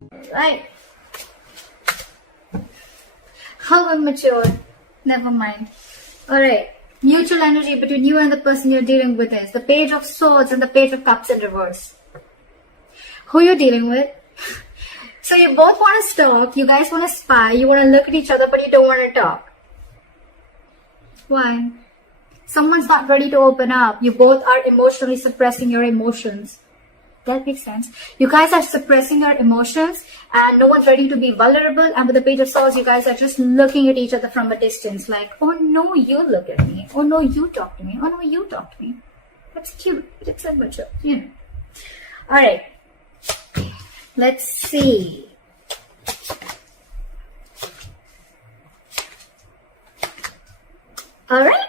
Right. How immature. Never mind. Alright. Mutual energy between you and the person you're dealing with is the Page of Swords and the Page of Cups in reverse. Who you're dealing with? So you both want to talk, you guys want to spy, you want to look at each other, but you don't want to talk. Why? Someone's not ready to open up. You both are emotionally suppressing your emotions. That makes sense. You guys are suppressing your emotions and no one's ready to be vulnerable. And with the Page of Swords, you guys are just looking at each other from a distance like, oh no, you look at me. Oh no, you talk to me. Oh no, you talk to me. That's cute. It's immature, you know. Alright. Let's see. Alright.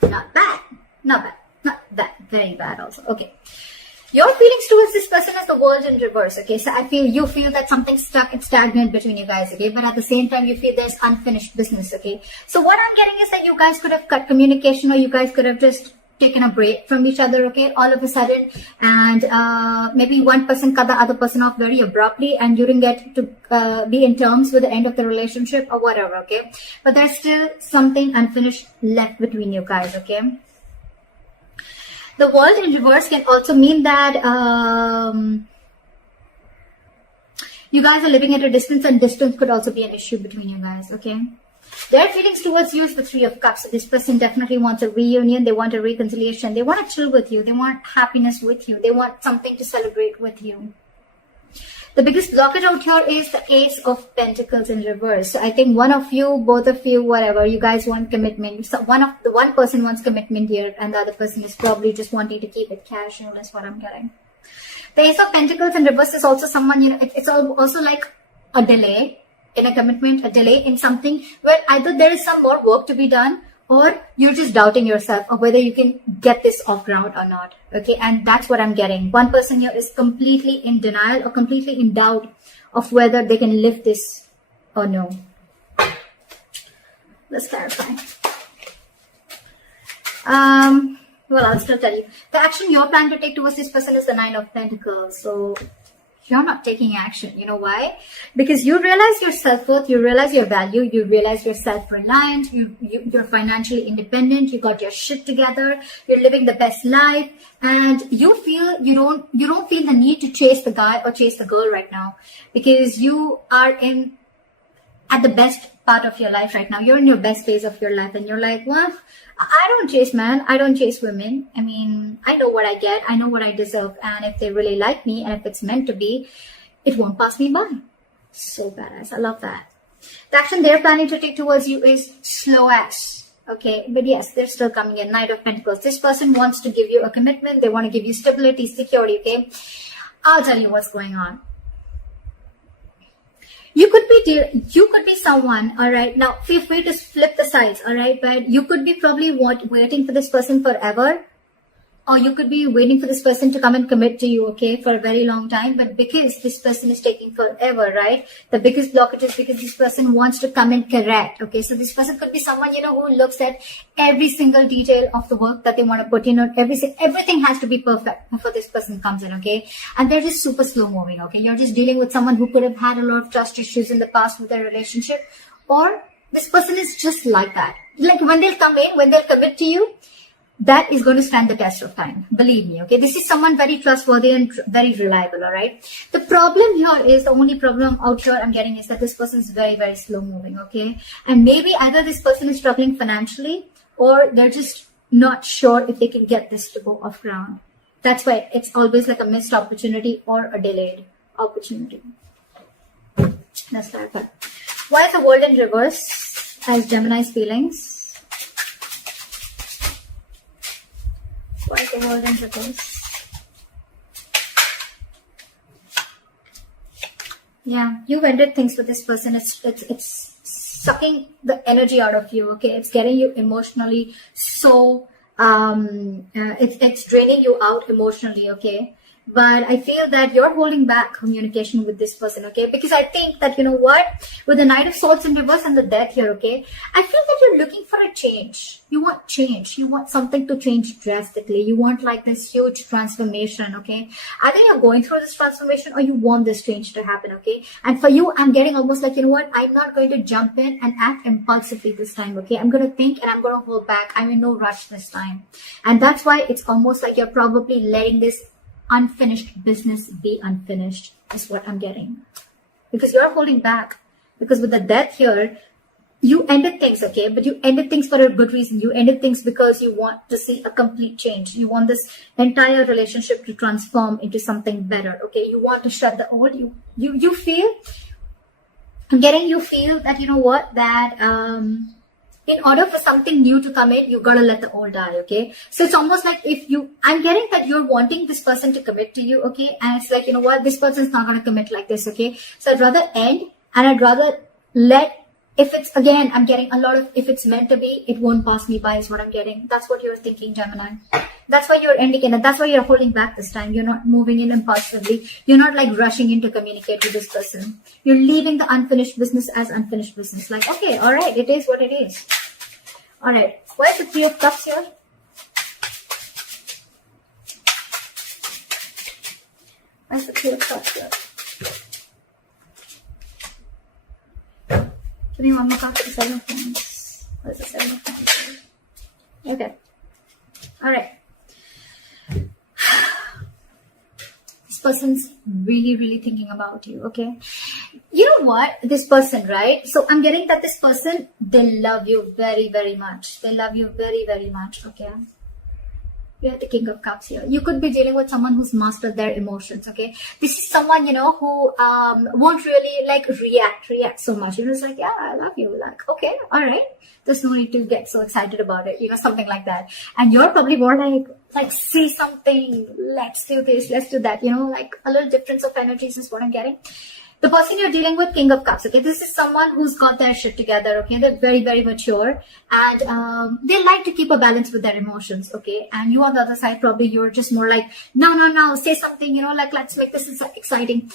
Not bad. Not bad. Not that very bad also. Okay. Your feelings towards this person is the World in reverse, okay? So you feel that something's stuck and stagnant between you guys, okay? But at the same time, you feel there's unfinished business, okay? So what I'm getting is that you guys could have cut communication or you guys could have just taken a break from each other, okay? All of a sudden, and maybe one person cut the other person off very abruptly and you didn't get to be in terms with the end of the relationship or whatever, okay? But there's still something unfinished left between you guys, okay? The World in reverse can also mean that you guys are living at a distance and distance could also be an issue between you guys, okay? Their feelings towards you is the Three of Cups. This person definitely wants a reunion. They want a reconciliation. They want to chill with you. They want happiness with you. They want something to celebrate with you. The biggest blockage out here is the Ace of Pentacles in reverse. So I think one of you, both of you, whatever, you guys want commitment. So one person wants commitment here and the other person is probably just wanting to keep it casual is what I'm getting. The Ace of Pentacles in reverse is also someone, you know, it's also like a delay in a commitment, a delay in something where either there is some more work to be done or you're just doubting yourself of whether you can get this off ground or not. Okay, and that's what I'm getting. One person here is completely in denial or completely in doubt of whether they can lift this or no. Let's clarify. Well, I'll still tell you. The action you're planning to take towards this person is the Nine of Pentacles. So you're not taking action. You know why? Because you realize your self-worth, you realize your value, you realize you're self-reliant, you're financially independent, you got your shit together, you're living the best life, and you feel you don't feel the need to chase the guy or chase the girl right now because you are at the best part of your life right now. You're in your best phase of your life and you're like, well, I don't chase men. I don't chase women. I mean, I know what I get. I know what I deserve. And if they really like me and if it's meant to be, it won't pass me by. So badass. I love that. The action they're planning to take towards you is slow ass. Okay. But yes, they're still coming in. Knight of Pentacles. This person wants to give you a commitment. They want to give you stability, security. Okay. I'll tell you what's going on. You could be someone, all right. Now, feel free to flip the sides, all right. But you could be probably waiting for this person forever, or you could be waiting for this person to come and commit to you, okay, for a very long time. But because this person is taking forever, right? The biggest blockage is because this person wants to come and correct, okay. So this person could be someone, you know, who looks at every single detail of the work that they want to put in. On everything has to be perfect before this person comes in, okay. And they're just super slow moving, okay. You're just dealing with someone who could have had a lot of trust issues in the past with their relationship, or this person is just like that. Like when they'll come in, when they'll commit to you, that is going to stand the test of time. Believe me, okay? This is someone very trustworthy and very reliable, all right? The problem here is, the only problem out here I'm getting is that this person is very, very slow moving, okay? And maybe either this person is struggling financially or they're just not sure if they can get this to go off ground. That's why it's always like a missed opportunity or a delayed opportunity. That's that. Why is the World in reverse as Gemini's feelings? Why is the World in reverse? Yeah, you've ended things with this person. It's sucking the energy out of you. Okay, it's getting you emotionally so it's draining you out emotionally. Okay, but I feel that you're holding back communication with this person, okay? Because I think that, you know what, with the Knight of Swords in reverse and the Death here, okay, I feel that you're looking for a change. You want change. You want something to change drastically. You want like this huge transformation, okay? Either you're going through this transformation or you want this change to happen, okay? And for you, I'm getting almost like, you know what, I'm not going to jump in and act impulsively this time, okay? I'm going to think and I'm going to hold back. I'm in no rush this time. And that's why it's almost like you're probably letting this unfinished business be unfinished, is what I'm getting. Because you're holding back. Because with the Death here, you ended things, okay? But you ended things for a good reason. You ended things because you want to see a complete change. You want this entire relationship to transform into something better, okay? You want to shut the old. You feel, I'm getting, you feel that, you know what, that in order for something new to come in, you gotta let the old die, okay? So it's almost like if you, I'm getting that you're wanting this person to commit to you, okay? And it's like, you know what, this person's not gonna commit like this, okay? So I'd rather end, and I'd rather let, if it's, again, I'm getting a lot of, if it's meant to be, it won't pass me by is what I'm getting. That's what you're thinking, Gemini. That's why you're ending in it. That's why you're holding back this time. You're not moving in impulsively. You're not like rushing in to communicate with this person. You're leaving the unfinished business as unfinished business. Like, okay, all right, it is what it is. All right, where's the Three of Cups here? Where's the Three of Cups here? Give me one more card for the Seven of Wands. Where's the Seven of Wands? Okay. All right. This person's really, really thinking about you, okay? You know what? This person, right? So I'm getting that this person, they love you very, very much. They love you very, very much, okay? We have the King of Cups here. You could be dealing with someone who's mastered their emotions, okay? This is someone, you know, who won't really like react so much. You know, it's like, yeah, I love you. Like, okay, all right. There's no need to get so excited about it, you know, something like that. And you're probably more like see something, let's do this, let's do that, you know, like a little difference of energies is what I'm getting. The person you're dealing with, King of Cups, okay? This is someone who's got their shit together, okay? They're very, very mature, and they like to keep a balance with their emotions, okay? And you on the other side, probably you're just more like, no, say something, you know, like, let's make this exciting.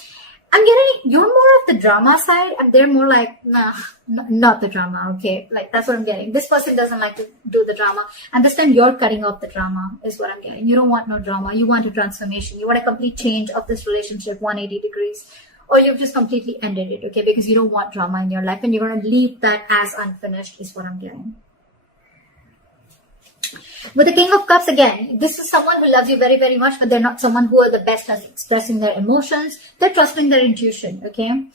I'm getting, you're more of the drama side, and they're more like, nah, not the drama, okay? Like, that's what I'm getting. This person doesn't like to do the drama, and this time you're cutting off the drama, is what I'm getting. You don't want no drama. You want a transformation. You want a complete change of this relationship, 180 degrees. Or you've just completely ended it, okay? Because you don't want drama in your life, and you're going to leave that as unfinished, is what I'm getting. With the King of Cups, again, this is someone who loves you very, very much, but they're not someone who are the best at expressing their emotions. They're trusting their intuition, okay?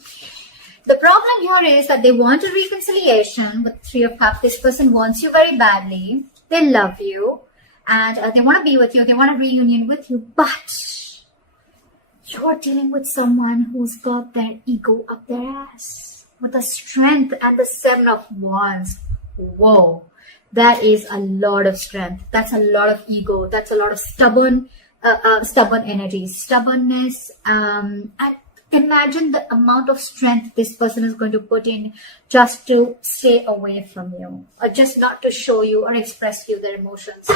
The problem here is that they want a reconciliation with Three of Cups. This person wants you very badly. They love you, and they want to be with you. They want a reunion with you, but you're dealing with someone who's got their ego up their ass with the Strength and the Seven of Wands. Whoa, that is a lot of strength. That's a lot of ego. That's a lot of stubborn energy, stubbornness. And imagine the amount of strength this person is going to put in just to stay away from you, or just not to show you or express you their emotions.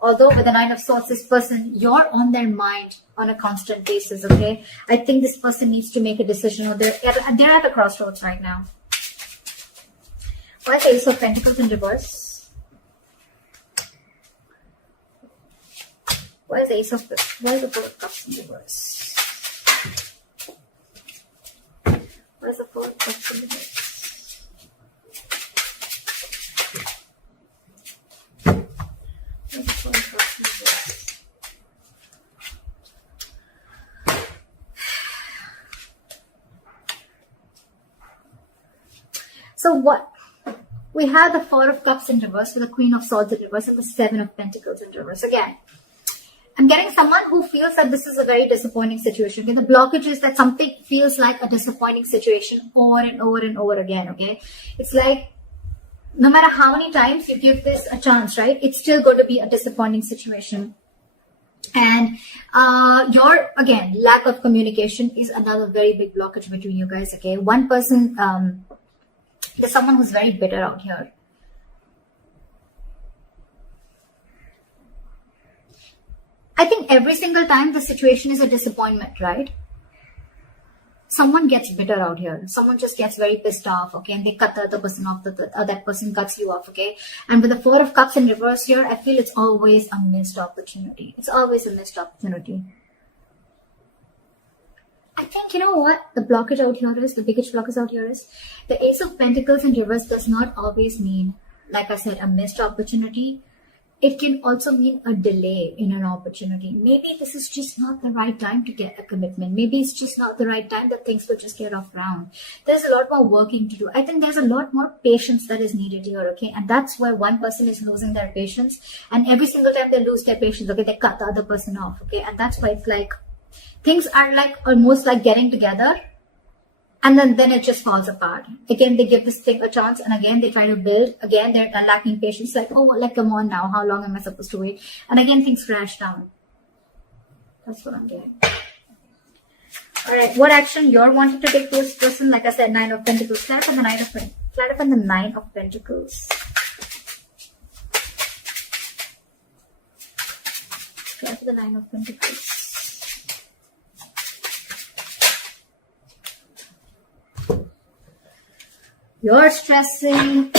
Although with the Nine of Swords, this person, you're on their mind on a constant basis, okay? I think this person needs to make a decision, or they're at the crossroads right now. Why is the Ace of Pentacles in reverse? Why is the Four of Cups in reverse? Why is the Four of Cups in reverse? So what? We have the Four of Cups in reverse, with the Queen of Swords in reverse, and the Seven of Pentacles in reverse. Again, I'm getting someone who feels that this is a very disappointing situation. Okay? The blockage is that something feels like a disappointing situation over and over and over again. Okay, it's like no matter how many times you give this a chance, right? It's still going to be a disappointing situation. And your, again, lack of communication is another very big blockage between you guys. Okay, one person, there's someone who's very bitter out here. I think every single time the situation is a disappointment, right? Someone gets bitter out here. Someone just gets very pissed off, okay? And they cut the other person off, that person cuts you off, okay? And with the Four of Cups in reverse here, I feel it's always a missed opportunity. It's always a missed opportunity. I think, you know what? The blockage out here is, the biggest blockage out here is, the Ace of Pentacles in reverse does not always mean, like I said, a missed opportunity. It can also mean a delay in an opportunity. Maybe this is just not the right time to get a commitment. Maybe it's just not the right time that things will just get off ground. There's a lot more working to do. I think there's a lot more patience that is needed here, okay? And that's why one person is losing their patience. And every single time they lose their patience, okay, they cut the other person off, okay? And that's why it's like, things are like almost like getting together. And then it just falls apart. Again, they give this thing a chance, and again, they try to build. Again, they're lacking patience. Like, oh, like, come on now. How long am I supposed to wait? And again, things crash down. That's what I'm getting. All right, what action you're wanting to take towards this person? Like I said, Nine of Pentacles. Clarify the Nine of Pentacles. Clarify the Nine of Pentacles. Clarify the Nine of Pentacles. You're stressing,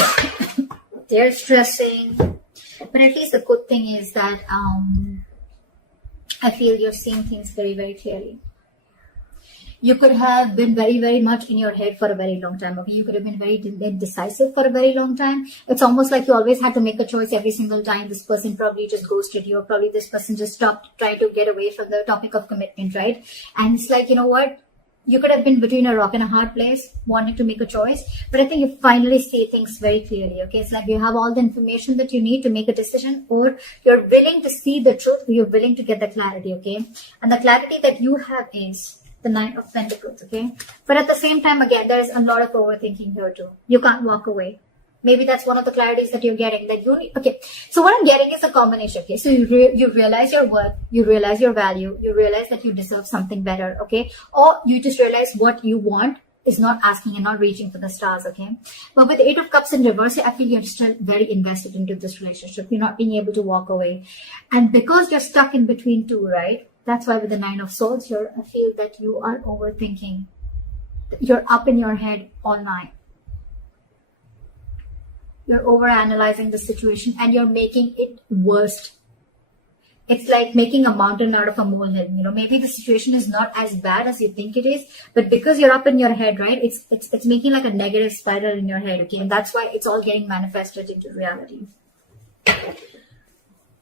they're stressing, but at least the good thing is that I feel you're seeing things very, very clearly. You could have been very, very much in your head for a very long time. Okay, you could have been very indecisive for a very long time. It's almost like you always had to make a choice every single time. This person probably just ghosted you, or probably this person just stopped trying to get away from the topic of commitment, right? And it's like, you know what? You could have been between a rock and a hard place, wanting to make a choice, but I think you finally see things very clearly, okay? It's like you have all the information that you need to make a decision, or you're willing to see the truth, you're willing to get the clarity, okay? And the clarity that you have is the Nine of Pentacles, okay? But at the same time, again, there's a lot of overthinking here too. You can't walk away. Maybe that's one of the clarities that you're getting, that you need. Okay, so what I'm getting is a combination, okay? So you realize your worth, you realize your value, you realize that you deserve something better, okay? Or you just realize what you want is not asking and not reaching for the stars, okay? But with the Eight of Cups in reverse, I feel you're still very invested into this relationship. You're not being able to walk away. And because you're stuck in between two, right? That's why with the Nine of Swords here, I feel that you are overthinking. You're up in your head all night. You're overanalyzing the situation and you're making it worse. It's like making a mountain out of a molehill. You know, maybe the situation is not as bad as you think it is, but because you're up in your head, right? It's making like a negative spiral in your head, okay? And that's why it's all getting manifested into reality.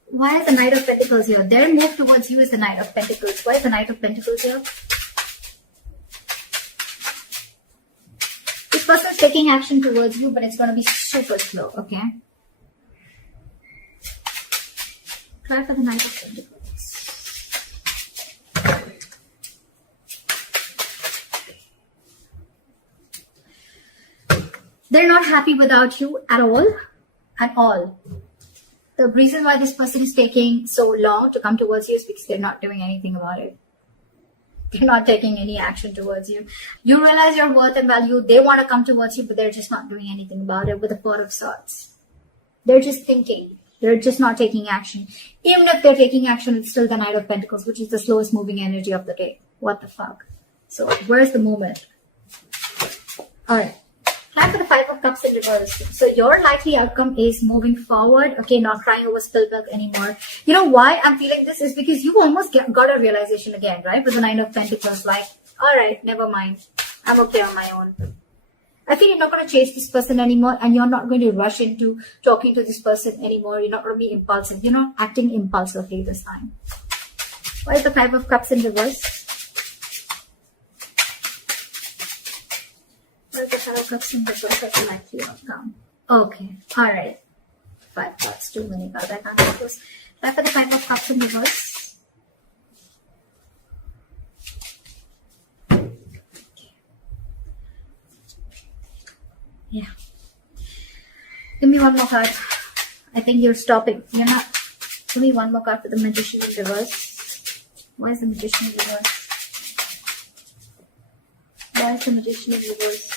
Why is the Knight of Pentacles here? Their move towards you is the Knight of Pentacles. Why is the Knight of Pentacles here? This person's taking action towards you, but it's going to be super slow, okay? Try for the Knight of Pentacles. They're not happy without you at all. At all. The reason why this person is taking so long to come towards you is because they're not doing anything about it. They're not taking any action towards you. You realize your worth and value. They want to come towards you, but they're just not doing anything about it with the Four of Swords. They're just thinking. They're just not taking action. Even if they're taking action, it's still the Knight of Pentacles, which is the slowest moving energy of the day. What the fuck? So where's the movement? Alright. Time for the Five of Cups in reverse. So your likely outcome is moving forward. Okay, not crying over spilled milk anymore. You know why I'm feeling this is because you almost got a realization again, right? With the Nine of Pentacles, like, alright, never mind. I'm okay on my own. I feel you're not going to chase this person anymore, and you're not going to rush into talking to this person anymore. You're not going to be impulsive. You're not acting impulsively this time. Why is the Five of Cups in reverse? Where's the Five of Cups in reverse? That's a likely outcome. Okay, alright. 5 cards, too many cards. I can't do this. Try for the Five of Cups in reverse. Yeah. Give me one more card. I think you're stopping. You're not. Give me one more card for the Magician in reverse. Why is the Magician in reverse? Why is the Magician in reverse?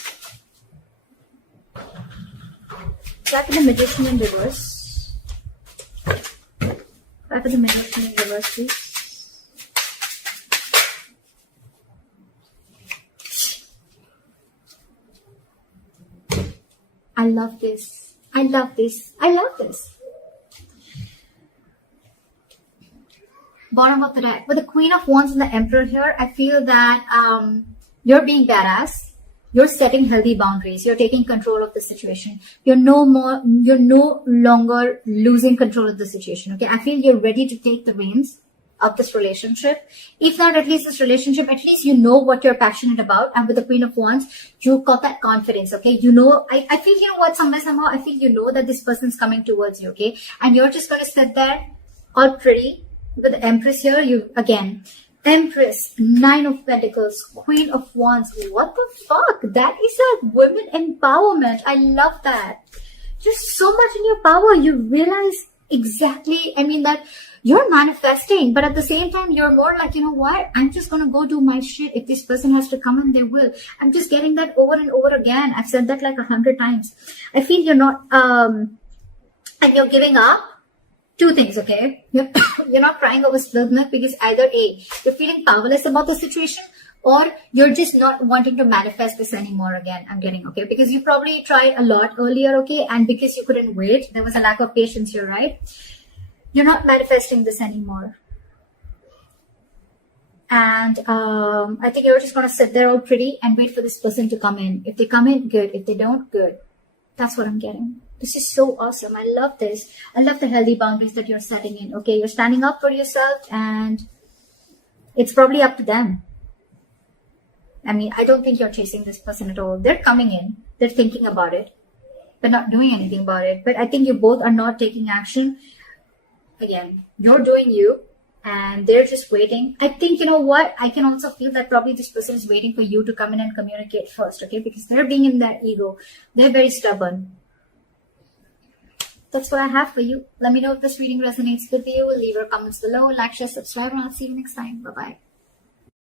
Try for the Magician in reverse. Try for the Magician in reverse, please. I love this. I love this. I love this. Bottom of the deck. With the Queen of Wands and the Emperor here, I feel that you're being badass. You're setting healthy boundaries. You're taking control of the situation. You're no longer losing control of the situation. Okay, I feel you're ready to take the reins of this relationship. If not at least this relationship, at least you know what you're passionate about. And with the Queen of Wands, you've got that confidence. Okay, you know, I feel, you know what, somehow I feel you know that this person's coming towards you. Okay, and you're just going to sit there all pretty. With the Empress here, you again, Empress, Nine of Pentacles, Queen of Wands. What the fuck? That is a women empowerment. I love that. Just so much in your power. You realize exactly, I mean, that you're manifesting, but at the same time, you're more like, you know what? I'm just going to go do my shit. If this person has to come in, they will. I'm just getting that over and over again. I've said that like 100 times. I feel you're not, and you're giving up. Two things, okay? You're not crying over spilled milk because either A, you're feeling powerless about the situation, or you're just not wanting to manifest this anymore again. I'm getting, okay? Because you probably tried a lot earlier, okay? And because you couldn't wait, there was a lack of patience here, right? You're not manifesting this anymore. And I think you're just going to sit there all pretty and wait for this person to come in. If they come in, good. If they don't, good. That's what I'm getting. This is so awesome. I love this. I love the healthy boundaries that you're setting in. Okay, you're standing up for yourself and it's probably up to them. I mean, I don't think you're chasing this person at all. They're coming in. They're thinking about it, but not doing anything about it. But I think you both are not taking action. Again, you're doing you and they're just waiting. I think, you know what? I can also feel that probably this person is waiting for you to come in and communicate first, okay? Because they're being in their ego. They're very stubborn. That's what I have for you. Let me know if this reading resonates with you. Leave your comments below, like, share, subscribe, and I'll see you next time. Bye-bye.